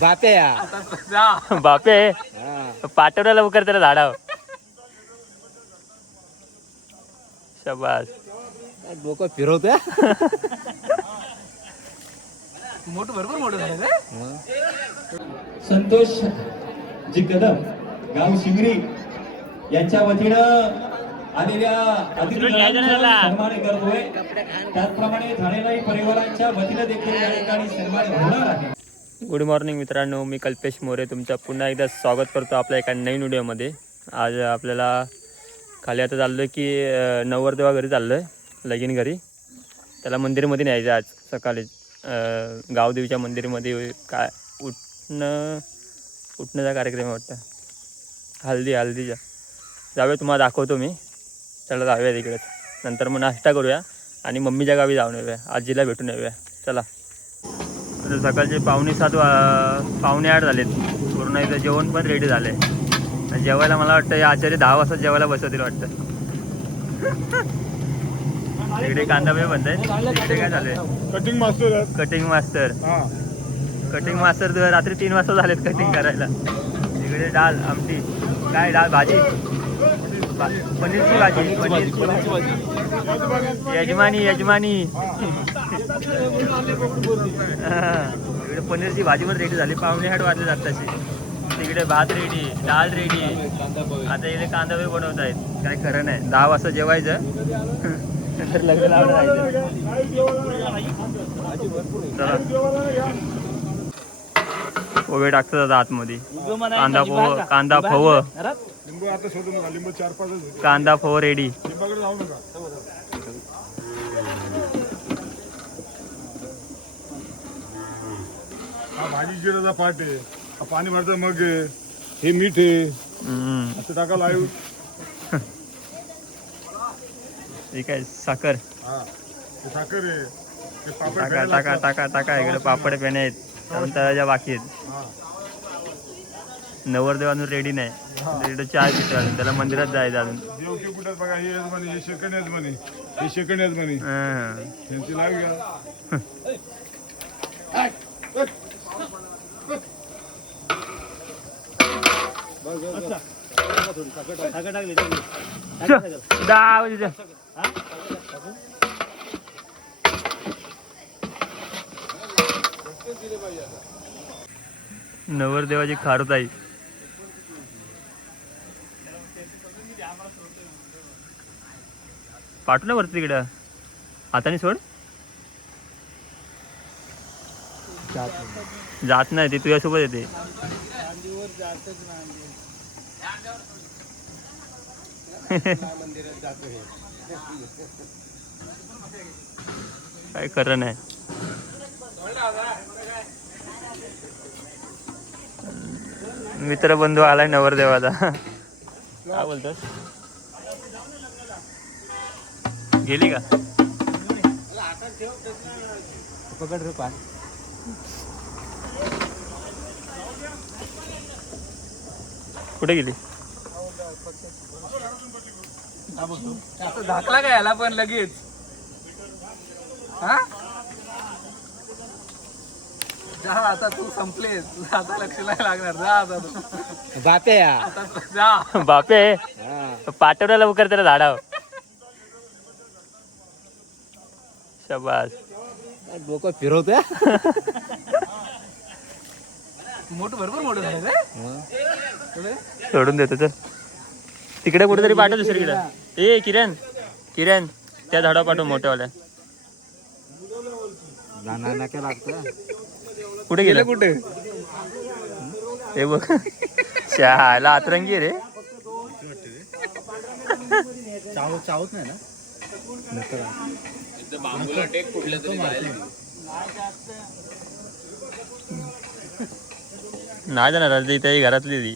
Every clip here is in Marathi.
बापे बापे पाठवला लवकर त्याला झाडाव. शाबास. डोकं फिरवतोय. मोठं भरपूर मोठं झालं. संतोष जी कदम गाव शिंगरी यांच्या वतीनं आलेल्या अतिथींचा सन्मान करतोय. त्याचप्रमाणे झालेल्या परिवारांच्या वतीनं देखील या ठिकाणी सन्मान होणार आहे. गुड मॉर्निंग मित्रांनो, मी कल्पेश मोरे तुमचं पुन्हा एकदा स्वागत करतो आपल्या एका नवीन व्हिडिओमध्ये. आज आपल्याला खाली आता चाललो आहे की नवरदेवा घरी चाललो आहे, लगीन घरी. त्याला मंदिरमध्ये न्यायचं आज सकाळी. गावदेवीच्या मंदिरमध्ये काय उठण्याचा कार्यक्रम वाटतं, हल्दीच्या. जाऊया, तुम्हाला दाखवतो मी. चला जाऊया तिकडेच. नंतर मग नाश्ता करूया आणि मम्मीच्या गावी जाऊन येऊया, आजीला भेटून येऊया. चला. आता सकाळचे 7:45 पावणे 8 झालेत. पूर्ण एकदा जेवण पण रेडी झालं आहे. जेवायला मला वाटतं या आचार्य 10 वाजता जेवायला बसवतील वाटतं. इकडे कांदा बे बनत आहे. इकडे काय झालंय? कटिंग मास्टर रात्री 3 वाजता झालेत कटिंग करायला. इकडे डाळ आमटी. काय डाळ? भाजी, पनीरची भाजी. यजमानी इकडे पनीरची भाजी पण रेडी झाली. 7:45 वाजले जात तशी. तिकडे भात रेडी, डाळ रेडी. आता इकडे कांदा बी बनवत आहेत. काय खरं नाही. 10 वाजता जेवायचं, नंतर लग्न लावलं जायचं. पोहे टाकतात आतमध्ये. कांदा फव रेडी. भाजी जिराचा पाट आहे, पाणी भरतं, मग हे मीठ आहे, असं टाका लाईव. ठीक आहे. साखर साखर आहे. टाका. इकडे पापड पेने आहेत, तळाच्या बाकी आहेत. नवरदेव अजून रेडी नाही. रेडी चहा पितो अजून. त्याला मंदिरात जायचं अजून. देवकी कुठे बघा, हे यजमानी, हे शेकण यजमानी, त्यांची लाईव घ्या. नवरदेवाची खारुताई. पाठवू ना वरती तिकडं. हाताने सोड. जात नाही, ते तुझ्यासोबत येते. काय खरं नाही. मित्रबंधू आलाय नवरदेवाचा. काय बोलतोस? गेली का? पकड रे पान. कुठे गेली? झाकला काय याला पण लगेच. हा, जा आता, तू संपलेस. आता लक्ष नाही लागणार. जा आता तू. बापे आता जा. बापे पाठवला लवकर त्याला झाडाव. शाबास. डोकं फिरवतोय. मोठं भरपूर मोठं झालं रे. सोडून देतो तर. तिकडे कुठेतरी पाठव दुसरीकडे. ए किरण त्या झाडावर पाठव मोठ्यावाल्या. कुठे गेलं? कुठे? हे बघ, शहाला आतरंगी रे. चावत नाही ना. नाही जाणार इथे. घरातली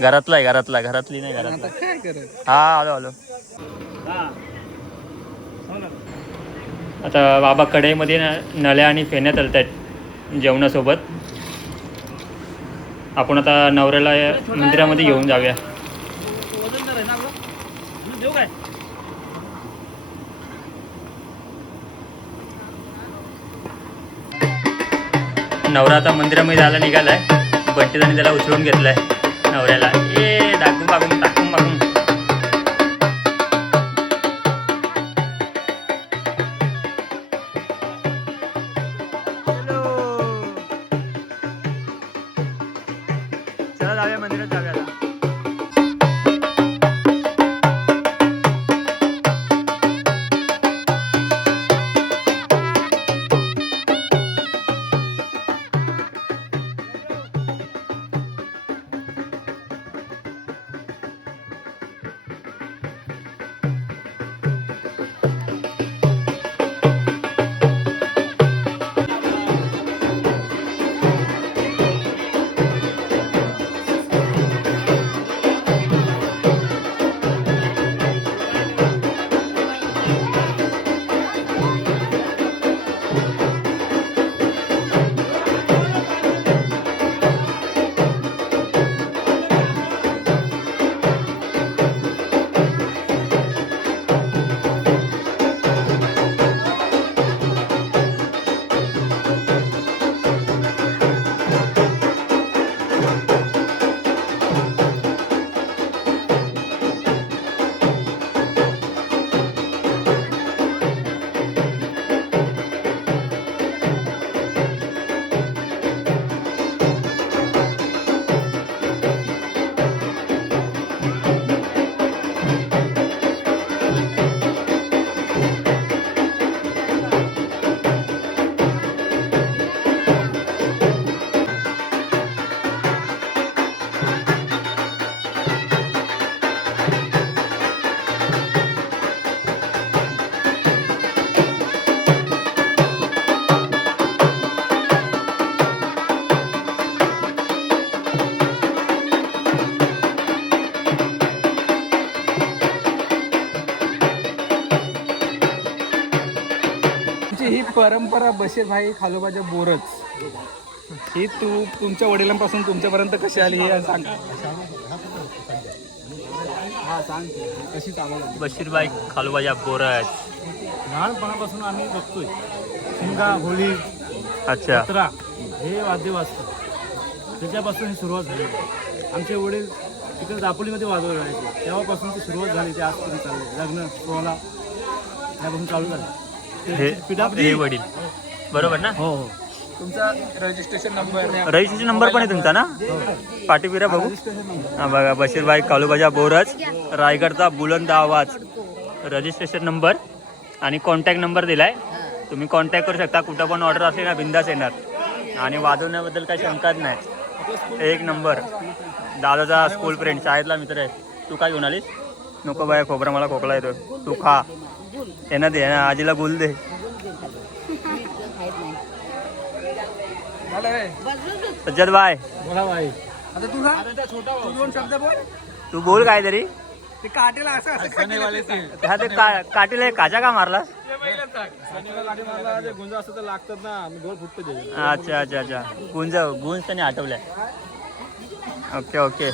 घरातली नाही. काय करत? हा, आलो. आता बाबा कढईमध्ये नळ्या आणि फेण्या तळत आहेत जेवणासोबत. आपण आता नवऱ्याला मंदिरामध्ये घेऊन जाऊया. नवरा आता मंदिरामध्ये जायला निघालाय. बंटीदाने त्याला उचलून घेतलाय नवऱ्याला. ए दाखवून बागून टाकून बागून. चला जाऊया मंदिरात जाऊया आता. ही परंपरा बसे भाई खालोबाच्या बोरच ही तुमच्या वडिलांपासून तुमच्यापर्यंत कशी आली हे सांग. हा सांग कशी चालवली. बशीरबाई खालोबाच्या बोरच लहानपणापासून आम्ही बघतोय. शिमगा, होळी, अच्छा जत्रा हे वाद्य वाजतं. त्याच्यापासून ही सुरुवात झाली. आमचे वडील तिकडे दापोलीमध्ये वाजवत राहायचे. तेव्हापासून ती सुरुवात झाली. ते आजपर्यंत चालले. लग्न सोहळा त्यापासून चालू झालं. हे वडील बरोबर ना. हो हो. तुमचा रजिस्ट्रेशन नंबर रजिस्ट्रेशन नंबर पण आहे तुमचा ना. पाठीपिरा बघू. हा बघा बशीरबाई कालूबाजा बोरच रायगडचा बुलंद आवाज. रजिस्ट्रेशन नंबर आणि कॉन्टॅक्ट नंबर दिलाय. तुम्ही कॉन्टॅक्ट करू शकता. कुठं पण ऑर्डर असली ना बिंदास येणार. आणि वाजवण्याबद्दल काही शंकाच नाही. एक नंबर. दादाचा स्कूल फ्रेंड शाळेतला मित्र आहे. तू काय घेऊन आलीस. नको बाय खोबरा मला खोकला येतो. तू खा. यांना दे ना आजीला बोल दे. सज्जद बाय बोला बाई. आता तू तू दोन शब्द बोल. तू बोल काय तरी. ते काटेला असं हा ते काटीला काचा का मारलास. गुंज असं तर लागतात ना. गोल फुटतो. अच्छा अच्छा अच्छा. गुंज त्याने आठवलंय. Okay okay.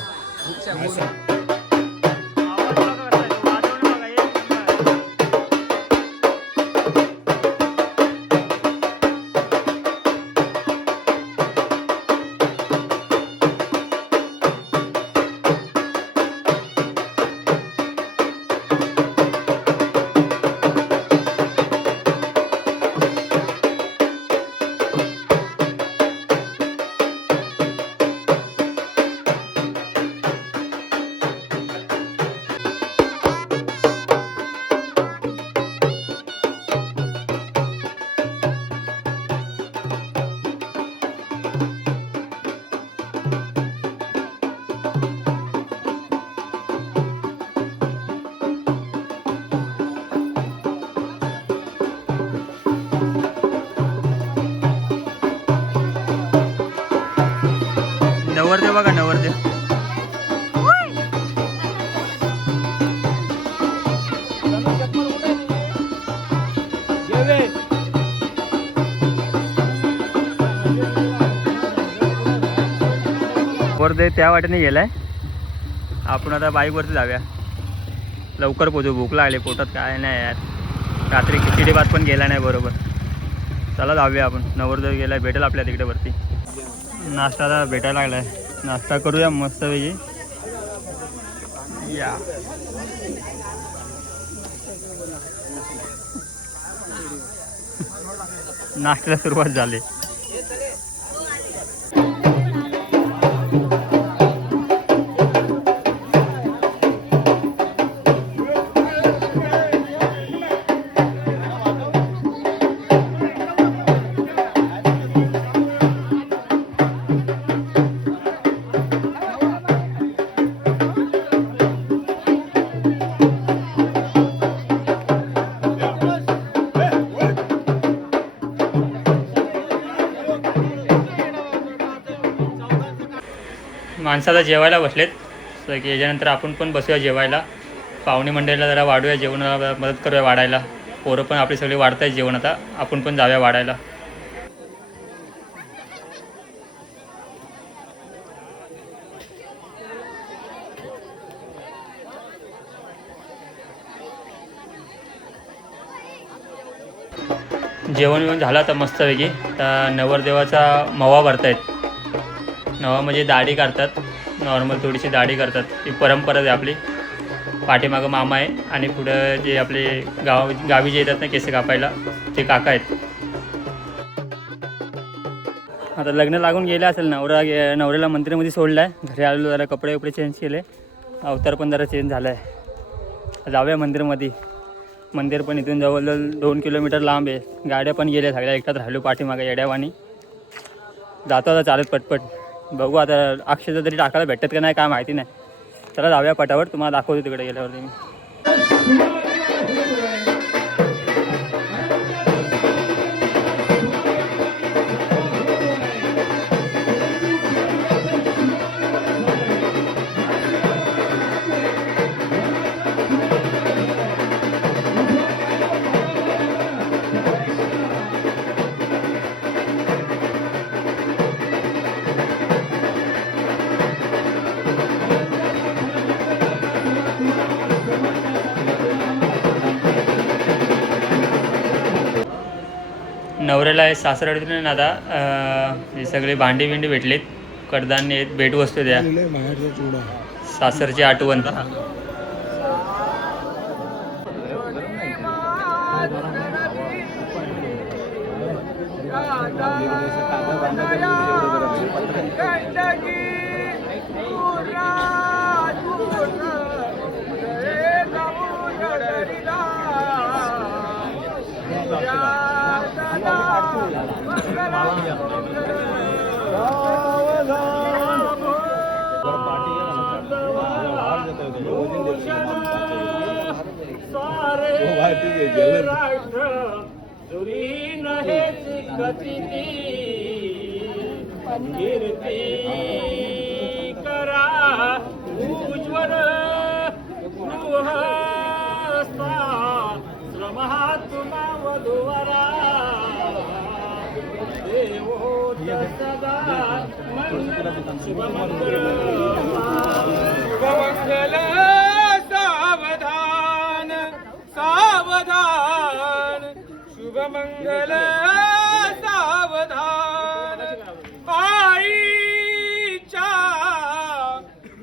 नवरदेव बघा नवरदेव. नवरदेव त्या वाटेने गेलाय. आपण आता बाईकवरती जाऊया. लवकर पोहोचू. भूक लागली. पोटात काय नाही यार. रात्री खिचडी भात पण गेला नाही बरोबर. चला जाऊया आपण. नवरदेव गेलाय, भेटेल आपल्या तिकडे वरती. नाश्ताला भेटायला लागलाय. नाश्ता करूया मस्तपैकी. या नाश्त्याला सुरुवात झाली. माणसाला जेवायला बसलेत तर की याच्यानंतर आपण पण बसूया जेवायला. पाहुणे मंडळीला जरा वाढूया, जेवणाला मदत करूया वाढायला. पोरं पण आपली सगळी वाढतायत जेवण. आता आपण पण जाऊया वाढायला. जेवण झालं आता मस्तपैकी. आता नवरदेवाचा मवा भरतायत. नवा म्हणजे दाढी काढतात, नॉर्मल थोडीशी दाढी करतात. ही परंपरा आहे आपली. पाठीमागं मामा आहे आणि पुढं जे आपले गावी जे येतात ना केस कापायला ते काका आहेत. आता लग्न लागून गेले असेल. नवऱ्याला मंदिरामध्ये सोडलं आहे. घरी आलेलो, जरा कपडे वपडे चेंज केले, अवतार पण जरा चेंज झाला आहे. जाऊया मंदिरमध्ये. मंदिर पण इथून जवळजवळ 2 किलोमीटर लांब आहे. गाड्या पण गेल्या सगळ्या. एकटाच राहिलो पाठीमागं येड्यावानी. जातो आता चालत पटपट. बघू आता अक्षता तरी टाकायला भेटतात का नाही काय माहिती नाही. चला जाऊया पटावर. तुम्हाला दाखवतो तिकडे गेल्यावरती मी. नवऱ्याला हे सासरवाडीतून ना आता हे सगळे भांडी बिंडी भेटलेत. कडधान्य आहेत, भेटवस्तू द्या. सासरची आठवण. सावधान सावधान शुभमंगल सावधान. आईच्या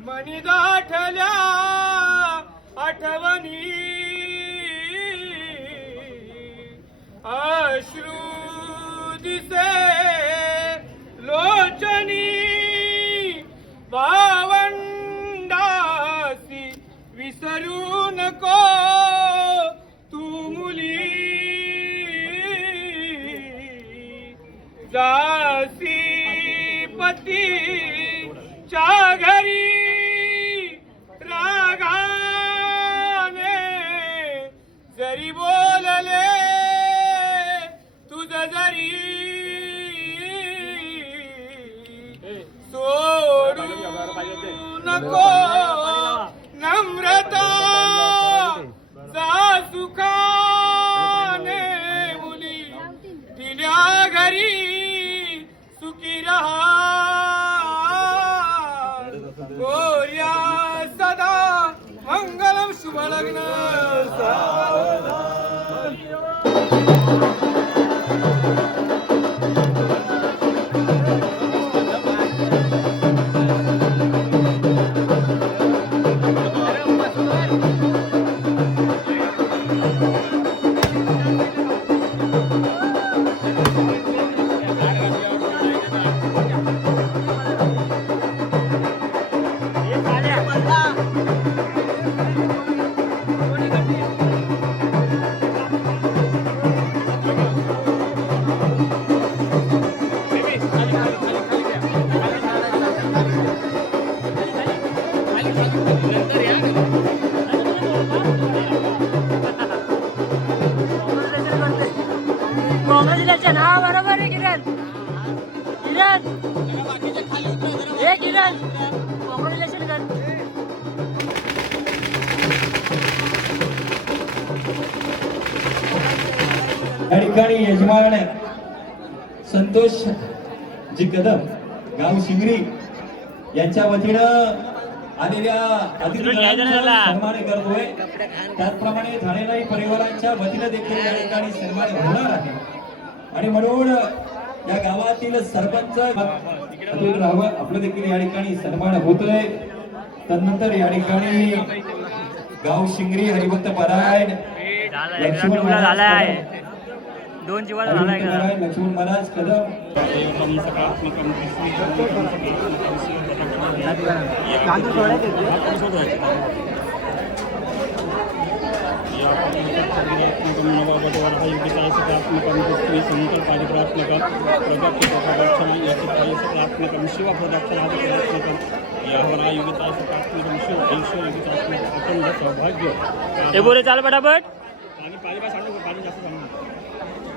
मनी दाठल्या आठवणी अश्रू दिसे लोचनी भावंडासी विसरू नको तू मुली जासी पतीच्या घरी रागाने जरी बोलले तुझ जरी सोडू नको नम्रता जा सुखाने मुली दिल्या घरी सुखी रहा गोर्या सदा मंगलम शुभ लग्न सावधान. या ठिकाणी यजमान संतोष जी कदम गाव शिंगरी यांच्या वतीनं आलेल्या अतिथींचा सन्मान करतोय. त्याचप्रमाणे झालेल्या परिवारांच्या वतीनं देखील या ठिकाणी सन्मान होणार आहे आणि म्हणून या गावातील सरपंच राहावं आपलं देखील या ठिकाणी सन्मान होतोय. त्यानंतर या ठिकाणी गाव शिंगरी हरिभक्त परायण लक्ष्मण झालाय 2 जीवन झालाय लक्ष्मण महाराज कदम हे बोले चाल पटापट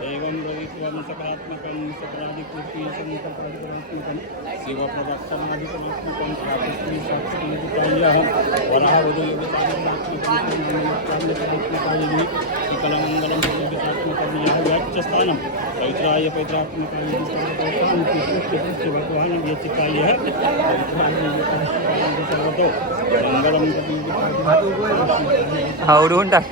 एवं रवित्वं सकारात्मकं सकरादिकृति संकल्पनात्मकं सेवाप्रदक्षणादिकमात्मकं प्राप्ति साक्षात्कार्यः वराहवदयोगतात्मकं सकलमङ्गलं योगितात्मकं यः व्याच्यस्थानं पवित्राय पवित्रात्मकाय भगवान् व्यचिकायः सर्वतो मङ्गलं आवडून टाक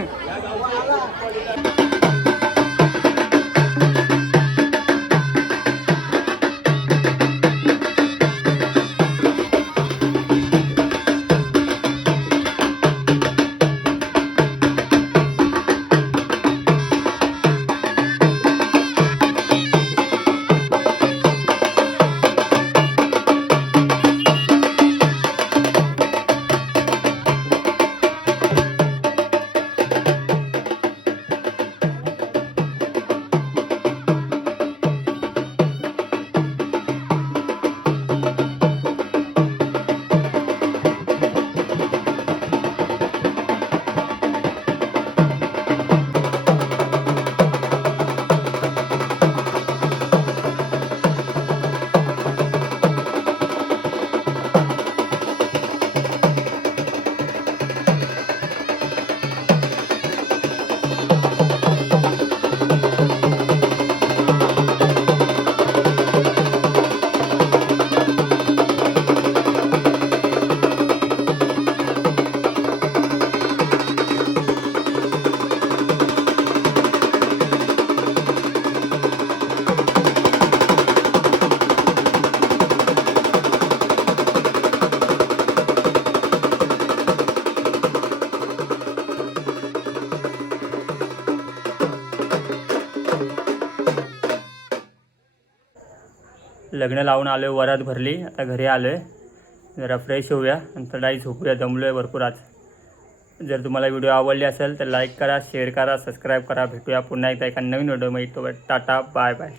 लग्न लावून आलोय, वरात भरली, आता घरी आलोय, जरा फ्रेश होऊया, नंतर नाही झोपूया, दमलोय भरपूर आज. जर तुम्हाला व्हिडिओ आवडली असेल तर लाईक करा, शेअर करा, सबस्क्राईब करा. भेटूया पुन्हा एकदा एका नवीन व्हिडिओ. मग टाटा, बाय बाय.